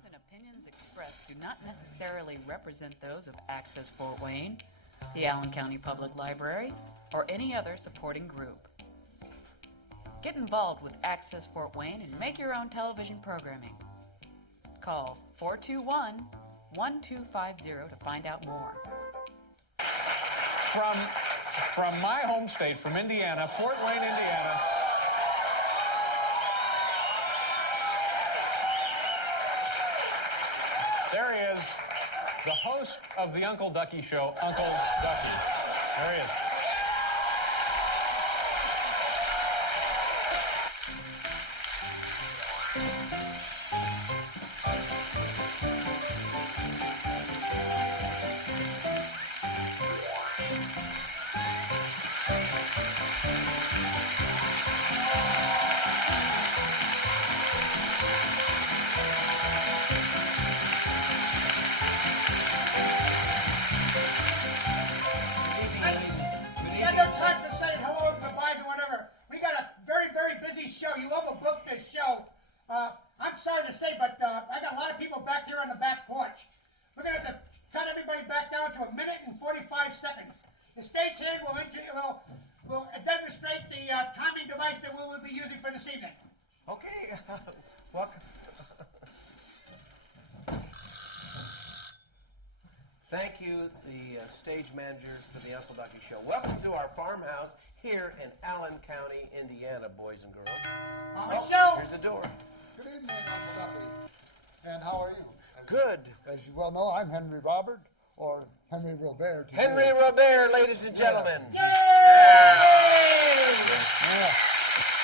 views and opinions expressed do not necessarily represent those of Access Fort Wayne, the Allen County Public Library, or any other supporting group. Get involved with Access Fort Wayne and make your own television programming. Call 421-1250 to find out more. From my home state, from Indiana, Fort Wayne, Indiana. There he is, the host of the Uncle Ducky Show, Uncle Ducky. There he is. I'm sorry to say, but I got a lot of people back here on the back porch. We're going to have to cut everybody back down to 1 minute and 45 seconds. The stagehand will demonstrate the timing device that we will be using for this evening. Okay. Welcome. Thank you, the stage manager for the Uncle Ducky Show. Welcome to our farmhouse here in Allen County, Indiana, boys and girls. Here's the door. Good evening, Uncle Ducky. And how are you? Good. As you well know, I'm Henry Robert, or Henry Robert. Henry Robert, ladies and gentlemen. Yeah.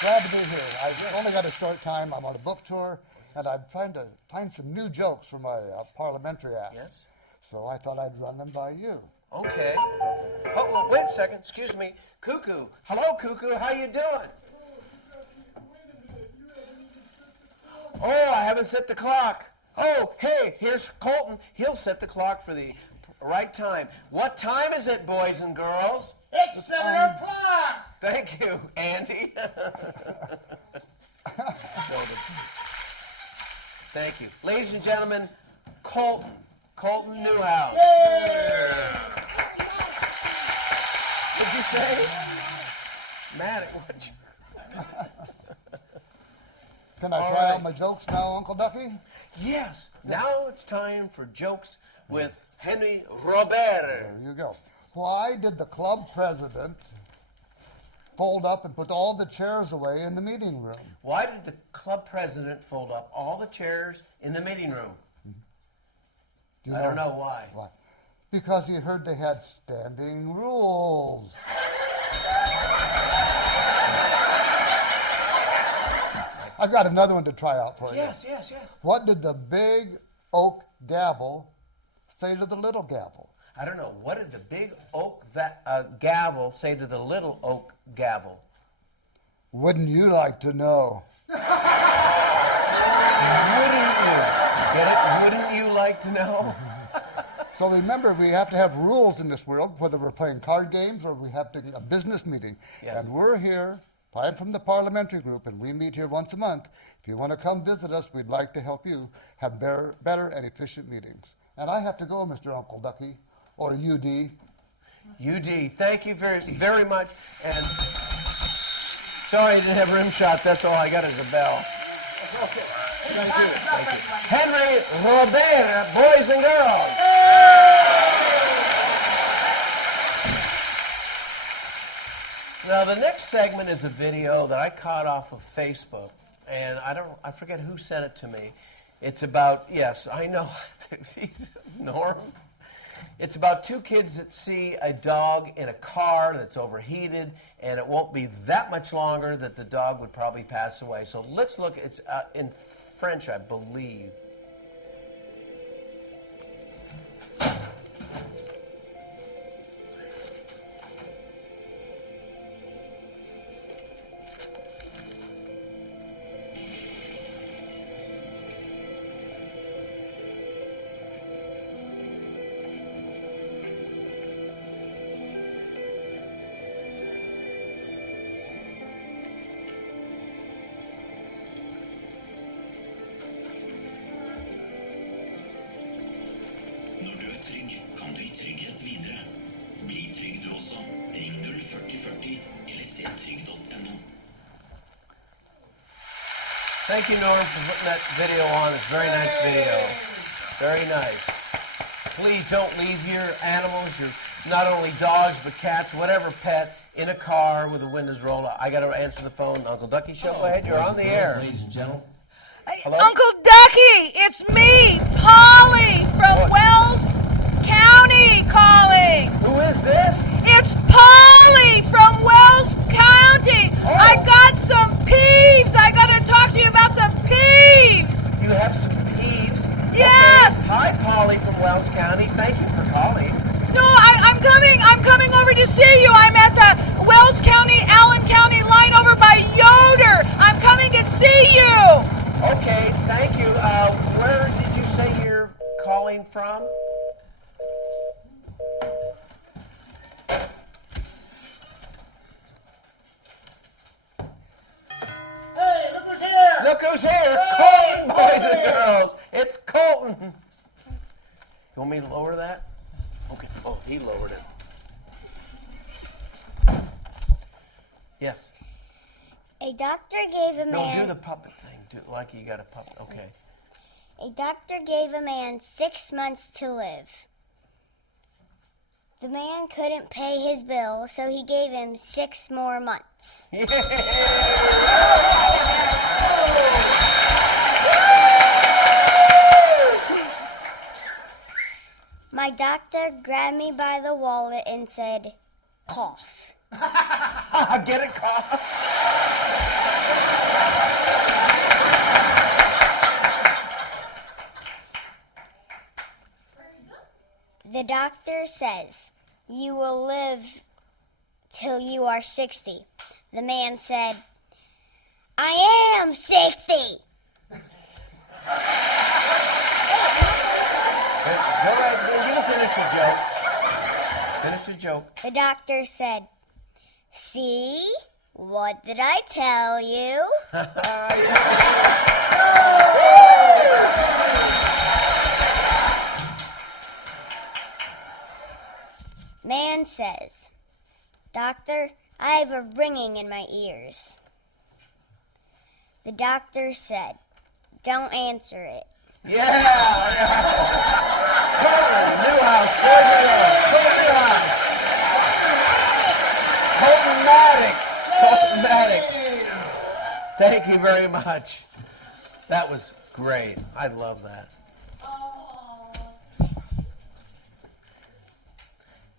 Glad to be here. I've only got a short time. I'm on a book tour, and I'm trying to find some new jokes for my parliamentary act. Yes? So I thought I'd run them by you. Okay. Oh, wait a second. Excuse me. Cuckoo. Hello, Cuckoo. How you doing? Oh, I haven't set the clock. Oh, hey, here's Colton. He'll set the clock for the right time. What time is it, boys and girls? It's 7 o'clock. Thank you, Andy. Thank you. Ladies and gentlemen, Colton Newhouse. What'd you say? Matt, what'd you... Can I try out my jokes now, Uncle Ducky? Yes. Now it's time for jokes with Henry Robert. There you go. Why did the club president fold up and put all the chairs away in the meeting room? Why did the club president fold up all the chairs in the meeting room? I don't know why. Why? Because he heard they had standing rules. I've got another one to try out for you. Yes. What did the big oak gavel say to the little gavel? I don't know. What did the big oak gavel say to the little oak gavel? Wouldn't you like to know? Wouldn't you? Get it? Wouldn't you like to know? So remember, we have to have rules in this world, whether we're playing card games or we have a business meeting. Yes. And we're here. I'm from the parliamentary group, and we meet here once a month. If you want to come visit us, we'd like to help you have better and efficient meetings. And I have to go, Mr. Uncle Ducky, or UD. UD, thank you very, very much. And sorry I didn't have rim shots. That's all I got is a bell. Okay. Thank you. Henry Robert, boys and girls. Now the next segment is a video that I caught off of Facebook, and I forget who sent it to me. It's about, yes, I know, Norm. It's about two kids that see a dog in a car that's overheated, and it won't be that much longer that the dog would probably pass away. So let's look. It's in French, I believe. Når du er trygg, kan du gi trygghet videre. Bli trygg du også. Ring 04040 eller se trygg.no. Thank you, Norm, for putting that video on. It's a very nice video. Very nice. Please don't leave your animals, your not only dogs, but cats, whatever pet, in a car with the windows rolled up. I got to answer the phone. Uncle Ducky Show, go ahead. You're on the air. Ladies and gentlemen. Hello? Uncle Ducky, it's me, Polly from Wells County calling. Who is this? It's Polly from Wells County. I got some peeves. I got to talk to you about some peeves. You have some peeves? Yes. Okay. Hi, Polly from Wells County. Thank you for calling. No, I'm coming over to see you. I'm at the Wells County, Allen County line over by Yoder. I'm coming to see you. Okay, thank you. Where did you say you're calling from? Hey, look who's here! Look who's here! Hey, Colton, boys and Colton. girls! It's Colton! You want me to lower that? Okay. Oh, he lowered it. Yes. A doctor gave a No, man. do the puppet thing. Do it like you got a puppet. Okay. A doctor gave a man 6 months to live. The man couldn't pay his bill, so he gave him 6 more months. My doctor grabbed me by the wallet and said, "Cough." Get it, cough. The doctor says, "You will live till you are 60. The man said, "I am 60. Go ahead. You can finish the joke. Finish the joke. The doctor said, "See? What did I tell you?" Man says, "Doctor, I have a ringing in my ears." The doctor said, "Don't answer it." Colton, Newhouse, boys and girls. Colton Newhouse. Colton Maddox. Colton Maddox. Thank you very much. That was great. I love that.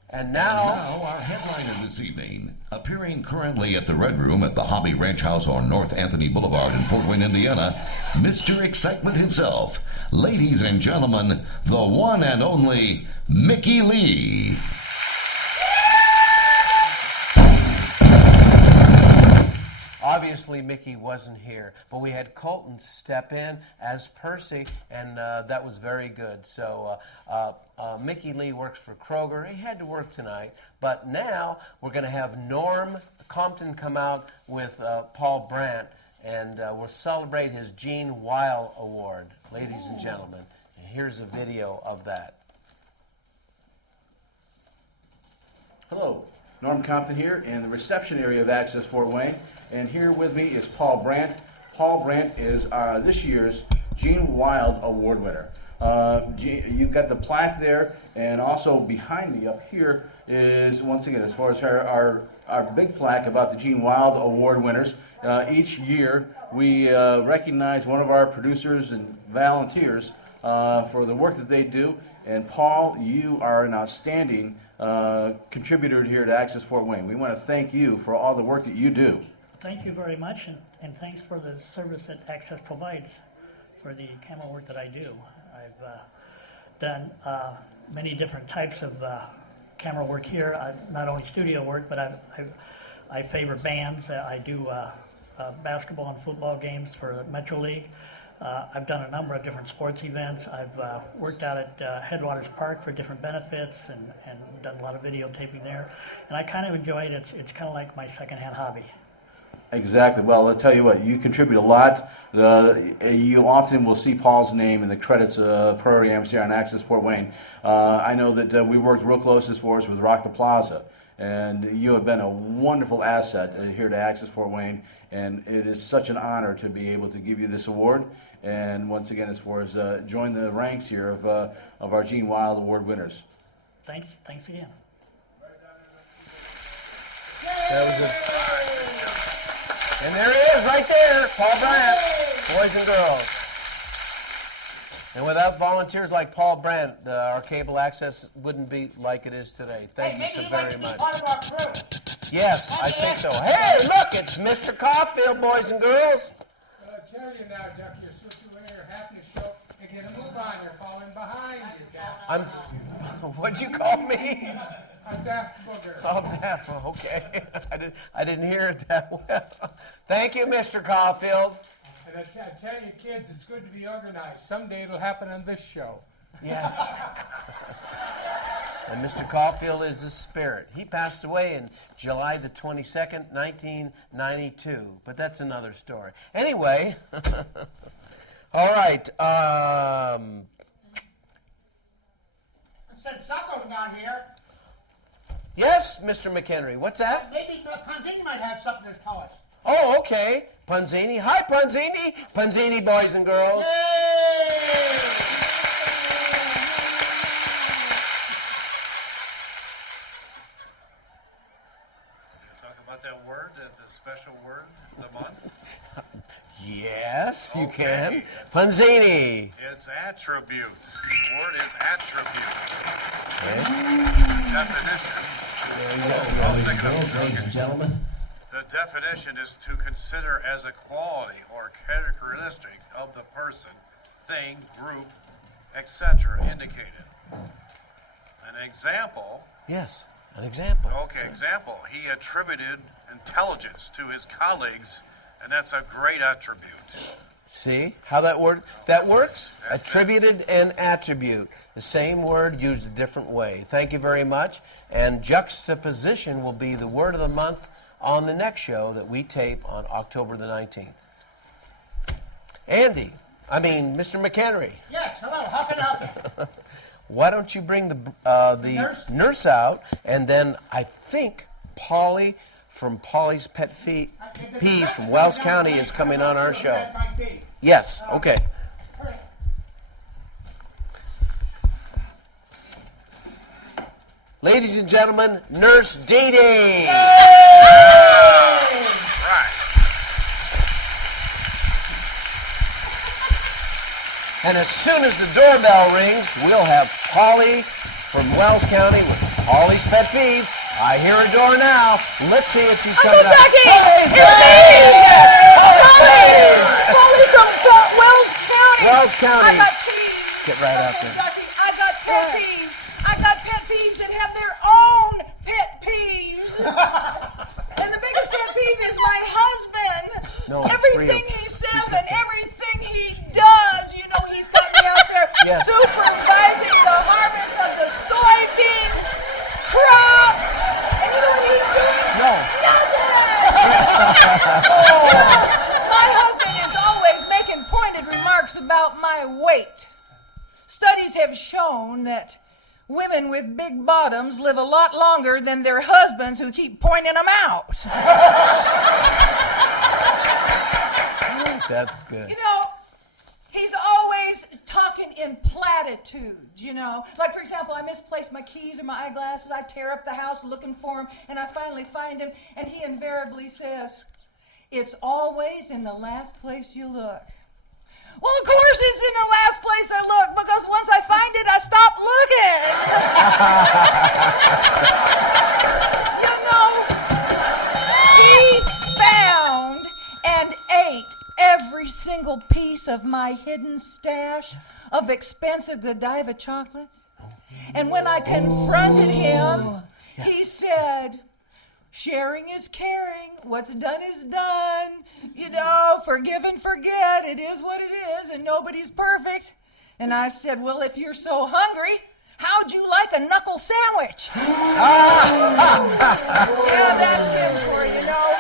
And Now, our headliner this evening, appearing currently at the Red Room at the Hobby Ranch House on North Anthony Boulevard in Fort Wayne, Indiana, Mr. Excitement himself. Ladies and gentlemen, the one and only Mickey Lee. Obviously, Mickey wasn't here, but we had Colton step in as Percy, and that was very good. So Mickey Lee works for Kroger. He had to work tonight, but now we're going to have Norm Compton come out with Paul Brandt, and we'll celebrate his Gene Weil Award, ladies and gentlemen. And here's a video of that. Hello, Norm Compton here in the reception area of Access Fort Wayne, and here with me is Paul Brandt. Paul Brandt is this year's Gene Wild Award winner. You've got the plaque there, and also behind me up here is, once again, as far as our big plaque about the Gene Wild Award winners. Each year we recognize one of our producers and volunteers for the work that they do, and Paul, you are an outstanding contributor here to Access Fort Wayne. We want to thank you for all the work that you do. Thank you very much, and thanks for the service that Access provides for the camera work that I do. I've done many different types of camera work here, not only studio work, but I favor bands. I do basketball and football games for the Metro League. I've done a number of different sports events. I've worked out at Headwaters Park for different benefits and done a lot of videotaping there. And I kind of enjoy it. It's kind of like my secondhand hobby. Exactly. Well, I'll tell you what, you contribute a lot. You often will see Paul's name in the credits programs here on Access Fort Wayne. I know that we worked real close as far as with Rock the Plaza, and you have been a wonderful asset here to Access Fort Wayne, and it is such an honor to be able to give you this award. And once again, as far as join the ranks here of our Gene Wilde Award winners. Thanks again. That was it. And there he is, right there, Paul Brandt, boys and girls. And without volunteers like Paul Brandt, our cable access wouldn't be like it is today. Thank you so very much. Yes, I think so. Hey, look, it's Mr. Caulfield, boys and girls. I tell you now, Duck, you're switching away your happiness show and get a move on. You're falling behind. What'd you call me? A daft booger. Oh, daft. Okay. I didn't hear it that well. Thank you, Mr. Caulfield. And I tell you, kids, it's good to be organized. Someday it'll happen on this show. Yes. And Mr. Caulfield is the spirit. He passed away in July the 22nd, 1992. But that's another story. Anyway. All right. Said Sacco's not here. Yes, Mr. McHenry. What's that? Maybe Ponzini might have something to tell us. Oh, okay. Punzini. Hi, Punzini. Punzini, boys and girls. Talk about that word, the special word of the month? Yes, you can. Punzini. It's attribute. The word is attribute. Okay. Definition. Ladies and gentlemen. The definition is to consider as a quality or characteristic of the person, thing, group, etc. indicated. An example. Yes, an example. Okay, example. He attributed intelligence to his colleagues, and that's a great attribute. See how that works? Attributed and attribute. The same word used a different way. Thank you very much. And juxtaposition will be the word of the month on the next show that we tape on October the 19th. Mr. McHenry. Yes, hello. How can I help you? Why don't you bring the nurse out, and then I think Polly from Polly's Pet Peeves from Wells County is coming on our show. Yes, okay. Ladies and gentlemen, Nurse Dee Dee. And as soon as the doorbell rings, we'll have Polly from Wells County with Polly's Pet Peeves. I hear a door now. Let's see if she's coming Uncle up. Ducky! It's me! Polly from Wells County! Wells County. I got peeves. Get right out there. I got pet peeves. I got pet peeves that have their own pet peeves. And the biggest pet peeve is my husband. No, everything he says and everything he does, you know, he's got me out there supervising the harvest of the soybean crop. And you know what he's doing? No. Nothing! My husband is always making pointed remarks about my weight. Studies have shown that women with big bottoms live a lot longer than their husbands who keep pointing them out. That's good. You know, he's always talking in platitudes, you know. Like, for example, I misplaced my keys or my eyeglasses. I tear up the house looking for them, and I finally find him, and he invariably says, "It's always in the last place you look." Well, of course it's in the last place I look, because once I find it, I stop looking. You know, he found and ate every single piece of my hidden stash of expensive Godiva chocolates. And when I confronted him, he said, "Sharing is caring. What's done is done. You know, forgive and forget. It is what it is, and nobody's perfect." And I said, "Well, if you're so hungry, how'd you like a knuckle sandwich?" Yeah, that's him for you know.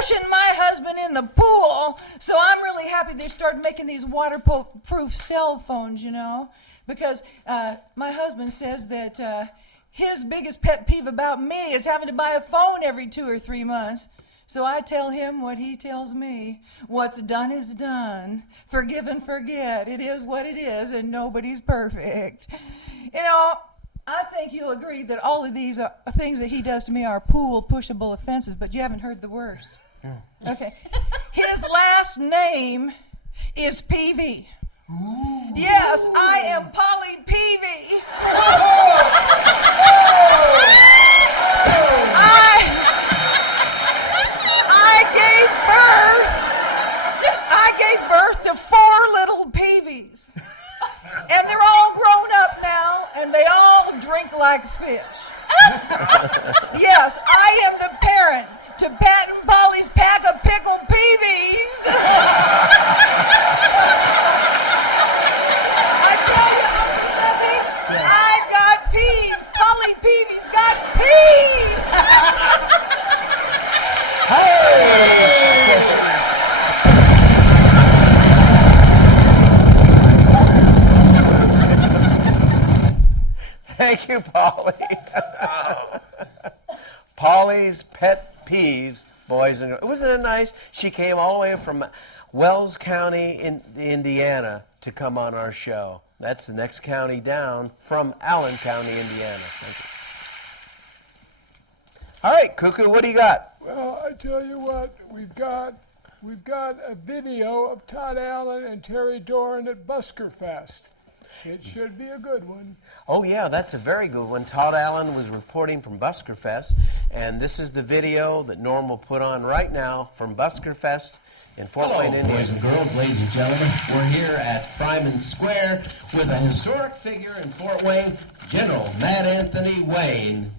pushing my husband in the pool. So I'm really happy they started making these waterproof cell phones, you know, because my husband says that his biggest pet peeve about me is having to buy a phone every 2 or 3 months. So I tell him what he tells me. What's done is done. Forgive and forget. It is what it is, and nobody's perfect. You know, I think you'll agree that all of these things that he does to me are pool pushable offenses, but you haven't heard the worst. Okay. His last name is Peevy. Yes, I am Polly Peevy. I gave birth to 4 little Peevies. And they're all grown up now, and they all drink like fish. Yes, I am the parent to Pat and Polly's pack of pickled Peevies. I tell you, Uncle Ducky, I got peeves. Polly Peevy's got peeves. Thank you, Polly. Polly's pet peeves, boys and girls. Wasn't it nice? She came all the way from Wells County in Indiana to come on our show. That's the next county down from Allen County, Indiana. Thank you. All right, Cuckoo, what do you got? Well, I tell you what, we've got a video of Todd Allen and Terry Doran at Busker Fest. It should be a good one. Oh, yeah, that's a very good one. Todd Allen was reporting from Busker Fest, and this is the video that Norm will put on right now from Busker Fest in Fort Wayne, Indiana. Boys and girls, ladies and gentlemen, we're here at Fryman Square with a historic figure in Fort Wayne, General Mad Anthony Wayne.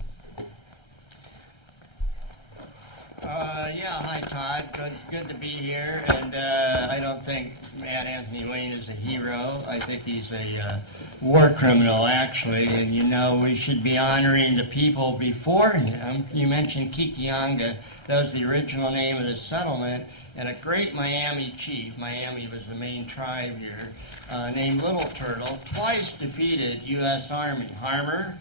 Yeah, hi Todd. Good to be here. And I don't think Mad Anthony Wayne is a hero. I think he's a war criminal, actually. And you know, we should be honoring the people before him. You mentioned Kikianga. That was the original name of the settlement. And a great Miami chief, Miami was the main tribe here, named Little Turtle, twice defeated U.S. Army, Harmer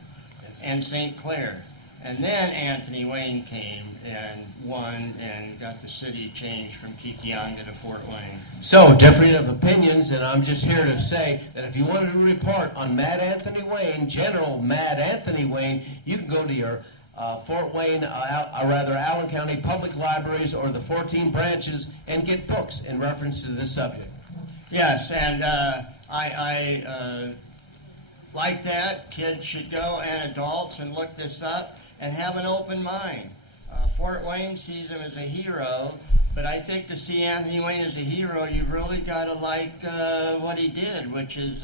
and St. Clair. And then Anthony Wayne came and won and got the city changed from Kikianga to Fort Wayne. So, differing of opinions, and I'm just here to say that if you wanted to report on Mad Anthony Wayne, General Mad Anthony Wayne, you can go to your Fort Wayne, Allen County Public Libraries or the 14 branches and get books in reference to this subject. Yes, and I like that. Kids should go, and adults, and look this up and have an open mind. Fort Wayne sees him as a hero, but I think to see Anthony Wayne as a hero, you've really got to like what he did, which is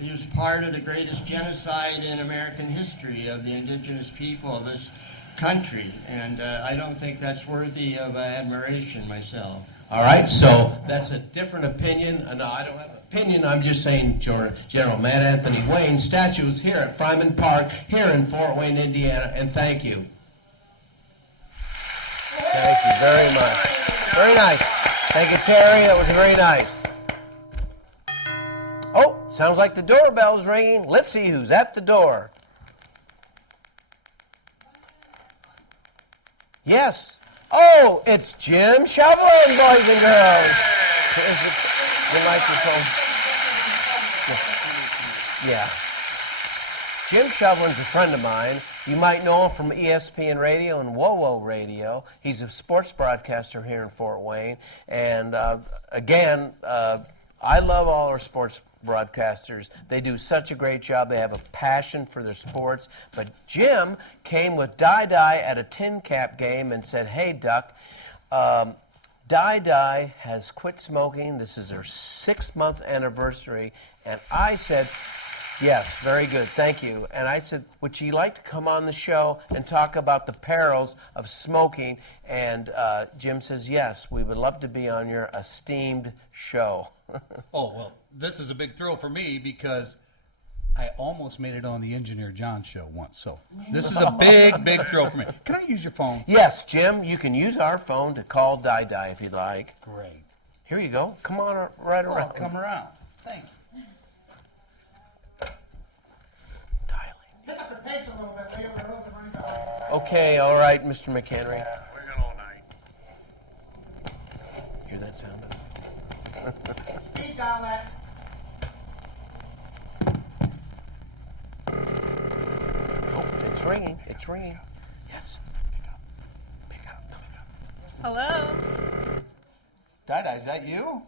he was part of the greatest genocide in American history of the indigenous people of this country, and I don't think that's worthy of admiration myself. All right, so that's a different opinion. No, I don't have an opinion. I'm just saying General Mad Anthony Wayne statue is here at Fryman Park, here in Fort Wayne, Indiana, and thank you. Thank you very much. Very nice. Thank you, Terry. That was very nice. Oh, sounds like the doorbell's ringing. Let's see who's at the door. Yes. Oh, it's Jim Shovelin, boys and girls. Is it the microphone? Yeah. Jim Shovelin's a friend of mine. You might know him from ESPN Radio and WoWo Radio. He's a sports broadcaster here in Fort Wayne. And again, I love all our sports broadcasters. They do such a great job. They have a passion for their sports. But Jim came with Di at a tin cap game and said, "Hey, Duck, Di has quit smoking. This is her 6-month anniversary." And I said, "Yes, very good, thank you." And I said, "Would she like to come on the show and talk about the perils of smoking?" And Jim says, "Yes, we would love to be on your esteemed show." Oh, well, this is a big thrill for me because I almost made it on the Engineer John show once, so this is a big, big thrill for me. Can I use your phone? Yes, Jim, you can use our phone to call Di if you'd like. Great. Here you go. Come on right around. I'll come around. Thank you. Pick up the pace a little bit, Leo. We're overrunning the- Okay, all right, Mr. McHenry. We're going all night. Hear that sound? Speed dial that. Oh, it's ringing. It's ringing. Yes. Hello? Di, is that you?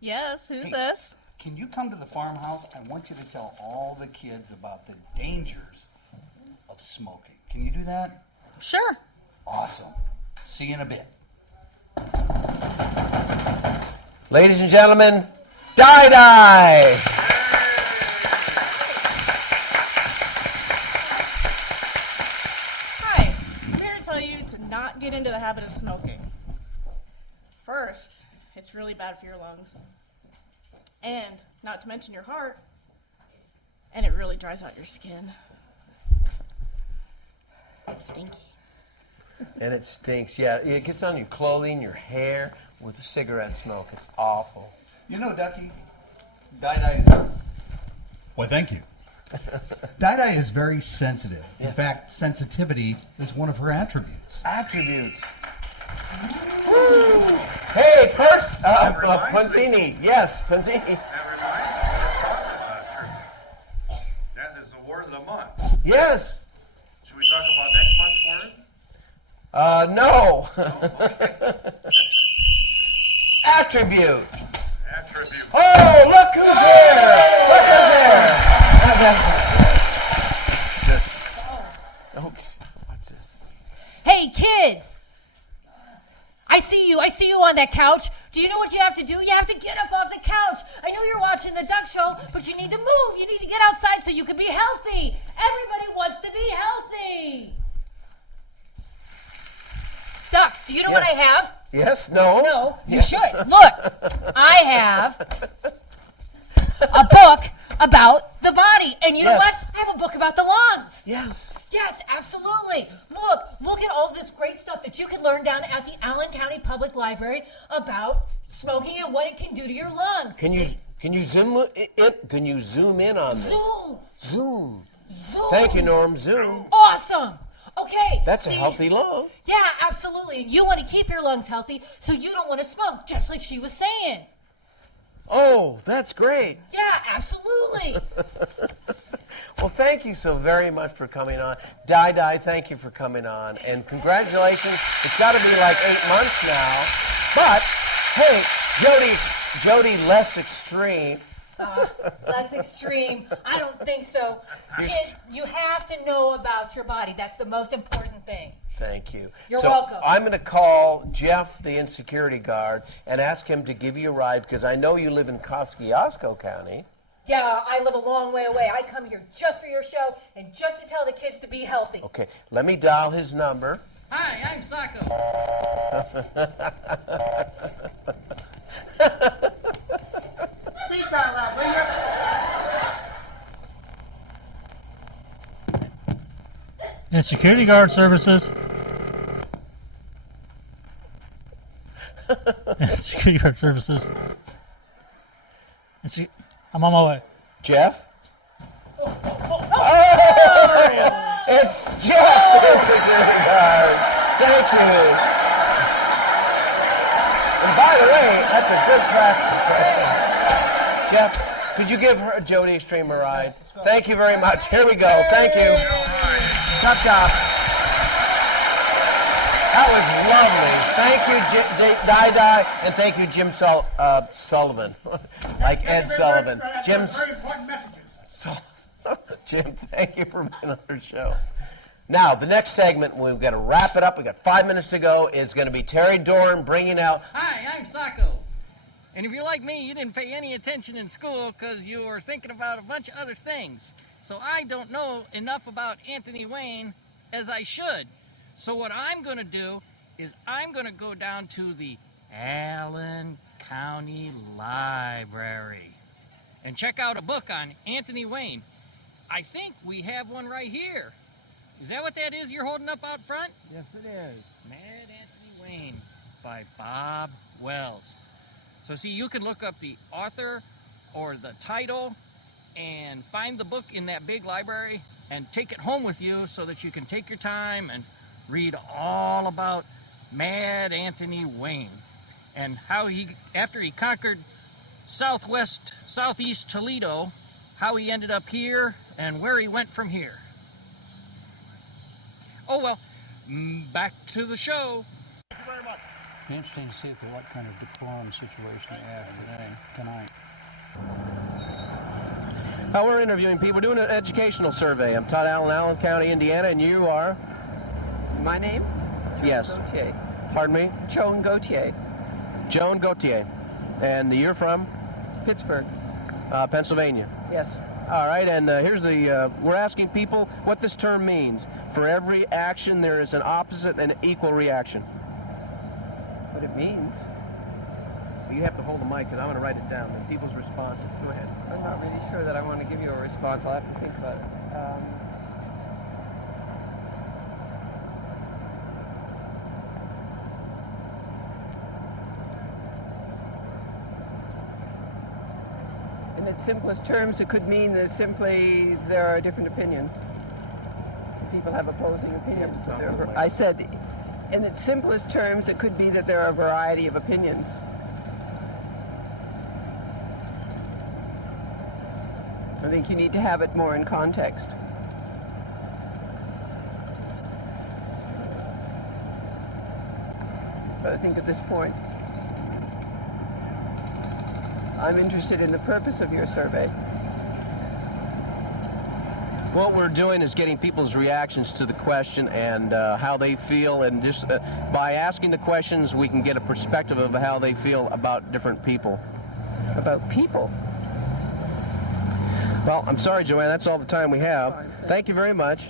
Yes, who's Hey. this? Can you come to the farmhouse? I want you to tell all the kids about the dangers of smoking. Can you do that? Sure. Awesome. See you in a bit. Ladies and gentlemen, Di! Hi, I'm here to tell you to not get into the habit of smoking. First, it's really bad for your lungs. And, not to mention your heart. And it really dries out your skin. It's stinky. And it stinks, yeah. It gets on your clothing, your hair, with the cigarette smoke. It's awful. You know, Ducky, Di is... Well, thank you. Di is very sensitive. In Yes. fact, sensitivity is one of her attributes. Attributes. Hey, Pansini. Yes, Pansini. That reminds me, let's talk about a tribute. That is the word of the month. Yes. Should we talk about next month's word? No. Attribute. Attribute. Oh, look who's here. Look who's here. Oops. What's this? Hey, kids! I see you on that couch. Do you know what you have to do? You have to get up off the couch. I know you're watching the Duck Show, but you need to move. You need to get outside so you can be healthy. Everybody wants to be healthy. Duck, do you know what I have? Yes, no. No, you should. Look, I have a book about the body. And you know Yes. what? I have a book about the lungs. Yes. Yes, absolutely. Look at all this great stuff that you can learn down at the Allen County Public Library about smoking and what it can do to your lungs. Can you zoom in? Can you zoom in on this? Zoom. Thank you, Norm. Zoom. Awesome. Okay. That's a see- healthy lung. Yeah, absolutely. And you want to keep your lungs healthy, so you don't want to smoke, just like she was saying. Oh, that's great. Yeah, absolutely. Well, thank you so very much for coming on. Di, thank you for coming on. And congratulations. It's got to be like 8 months now. But, hey, Jody, less extreme. Less extreme. I don't think so. Kid, you have to know about your body. That's the most important thing. Thank you. You're so welcome. I'm going to call Jeff, the insecurity guard, and ask him to give you a ride because I know you live in Kosciuszko County. Yeah, I live a long way away. I come here just for your show and just to tell the kids to be healthy. Okay, let me dial his number. Hi, I'm Sacco. Speed dial that, will you? And security guard services. Security guard services. I'm on my way. Jeff? Oh! It's Jeff, the security guard. Thank you. And by the way, that's a good practice impression. Jeff, could you give Jody Extreme a ride? Thank you very much. Here we go. Thank you. Chop, chop. That was lovely. Thank you, Di, and thank you, Jim Sullivan. Like Ed Sullivan. Very important messages. Jim, thank you for being on our show. Now, the next segment, we've got to wrap it up. We've got 5 minutes to go, is going to be Terry Dorn bringing out... Hi, I'm Sacco. And if you're like me, you didn't pay any attention in school because you were thinking about a bunch of other things. So I don't know enough about Anthony Wayne as I should. So what I'm going to do is I'm going to go down to the Allen County Library and check out a book on Anthony Wayne. I think we have one right here. Is that what that is you're holding up out front? Yes, it is. Mad Anthony Wayne by Bob Wells. So see, you can look up the author or the title and find the book in that big library and take it home with you so that you can take your time and read all about Mad Anthony Wayne and how he, after he conquered southeast Toledo, how he ended up here and where he went from here. Oh well, back to the show. Thank you very much. Be interesting to see what kind of decorum situation they have tonight. We're interviewing people. We're doing an educational survey. I'm Todd Allen, Allen County, Indiana, and you are? My name? Yes. Gautier. Pardon me? Joan Gautier. Joan Gautier. And you're from? Pittsburgh. Pennsylvania. Yes. All right, and here's the, we're asking people what this term means. For every action, there is an opposite and equal reaction. What it means? You have to hold the mic, and I'm going to write it down. And people's responses. Go ahead. I'm not really sure that I want to give you a response. I'll have to think about it. In its simplest terms, it could mean that simply there are different opinions. People have opposing opinions. I said, in its simplest terms, it could be that there are a variety of opinions. I think you need to have it more in context. But I think at this point, I'm interested in the purpose of your survey. What we're doing is getting people's reactions to the question and how they feel, and just by asking the questions, we can get a perspective of how they feel about different people. About people? Well, I'm sorry, Joanne, that's all the time we have. Thank you very much.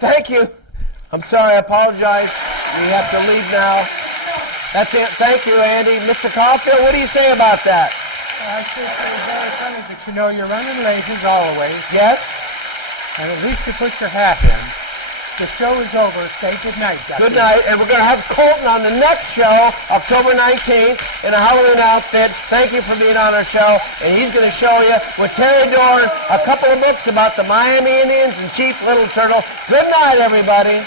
Thank you. I'm sorry, I apologize. We have to leave now. That's it. Thank you, Andy. Mr. Caulfield, what do you say about that? I think it was very funny that you know you're running late as always. Yes? And at least you put your hat in. The show is over. Say good night, Ducky. Good night. And we're going to have Colton on the next show, October 19th, in a Halloween outfit. Thank you for being on our show. And he's going to show you, with Terry Dorn, a couple of books about the Miami Indians and Chief Little Turtle. Good night, everybody.